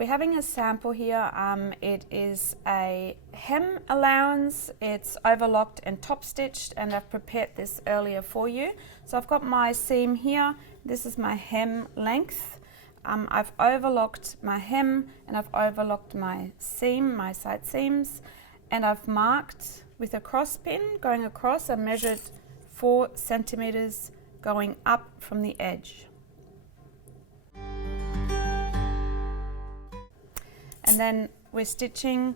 we're having a sample here. It is a hem allowance. It's overlocked and top stitched, and I've prepared this earlier for you. So I've got my seam here. This is my hem length. I've overlocked my hem and I've overlocked my seam, my side seams, and I've marked with a cross pin going across. I measured 4 centimeters going up from the edge. And then we're stitching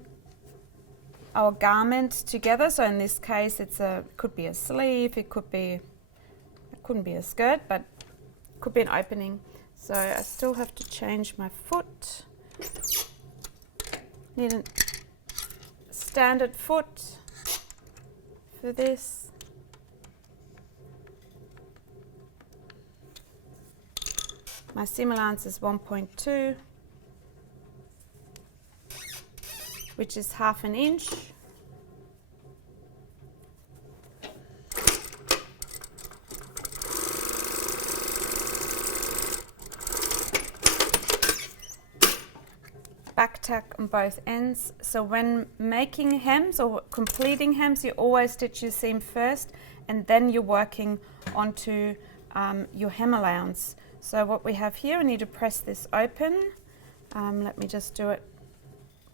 our garment together. So in this case, it could be a sleeve, it couldn't be a skirt, but it could be an opening. So I still have to change my foot. Need a standard foot for this. My seam allowance is 1.2, which is 1/2 inch. Back tack on both ends. So when making hems or completing hems, you always stitch your seam first and then you're working onto your hem allowance. So what we have here, I need to press this open. Let me just do it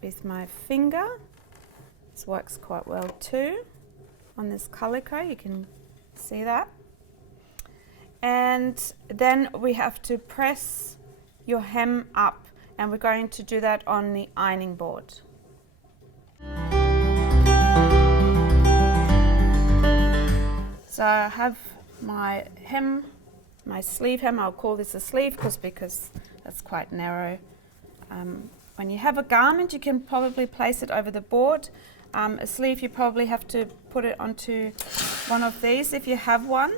with my finger. This works quite well too on this calico, you can see that. And then we have to press your hem up, and we're going to do that on the ironing board. So I have my hem, my sleeve hem. I'll call this a sleeve because that's quite narrow. When you have a garment, you can probably place it over the board. A sleeve, you probably have to put it onto one of these if you have one.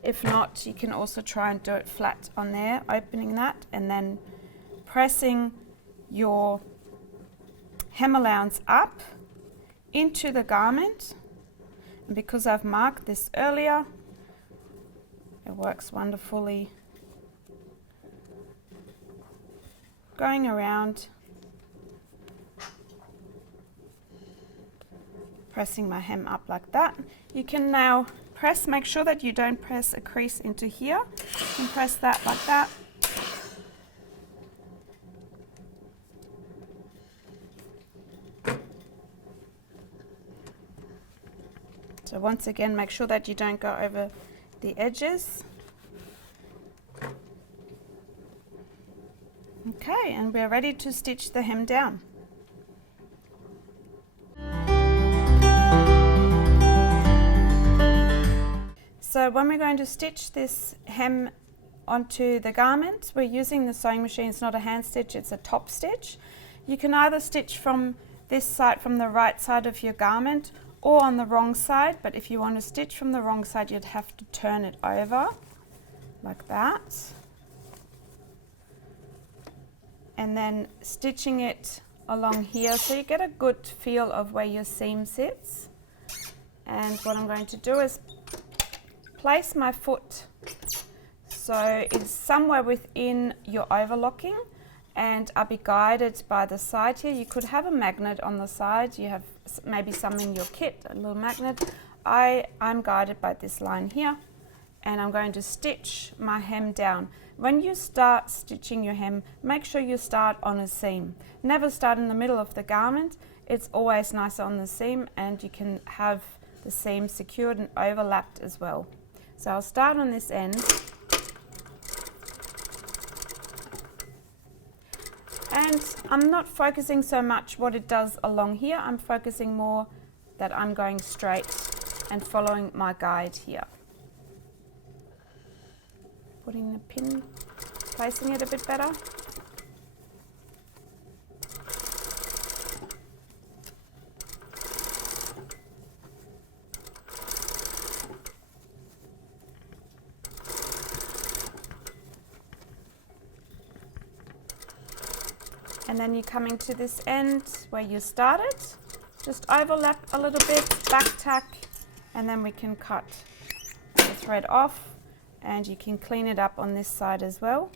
If not, you can also try and do it flat on there, opening that and then pressing your hem allowance up into the garment. And because I've marked this earlier, it works wonderfully. Going around, pressing my hem up like that. You can now press, make sure that you don't press a crease into here. You can press that like that. So once again, make sure that you don't go over the edges. Okay, and we're ready to stitch the hem down. So when we're going to stitch this hem onto the garment, we're using the sewing machine. It's not a hand stitch, it's a top stitch. You can either stitch from this side, from the right side of your garment, or on the wrong side, but if you want to stitch from the wrong side, you'd have to turn it over like that. And then stitching it along here so you get a good feel of where your seam sits. And what I'm going to do is place my foot so it's somewhere within your overlocking, and I'll be guided by the side here. You could have a magnet on the side, you have maybe some in your kit, a little magnet. I'm guided by this line here, and I'm going to stitch my hem down. When you start stitching your hem, make sure you start on a seam. Never start in the middle of the garment. It's always nicer on the seam, and you can have the seam secured and overlapped as well. So I'll start on this end. And I'm not focusing so much what it does along here. I'm focusing more that I'm going straight and following my guide here. Putting the pin, placing it a bit better. And then you're coming to this end where you started. Just overlap a little bit, back tack, and then we can cut the thread off, and you can clean it up on this side as well.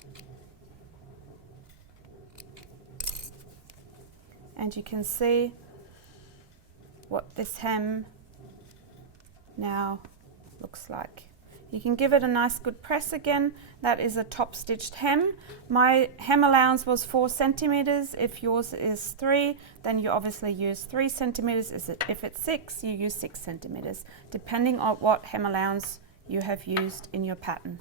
and you can see what this hem now looks like. You can give it a nice good press again. That is a top stitched hem. My hem allowance was 4 centimeters. If yours is 3, then you obviously use 3 centimeters. If it's 6, you use 6 centimeters, depending on what hem allowance you have used in your pattern.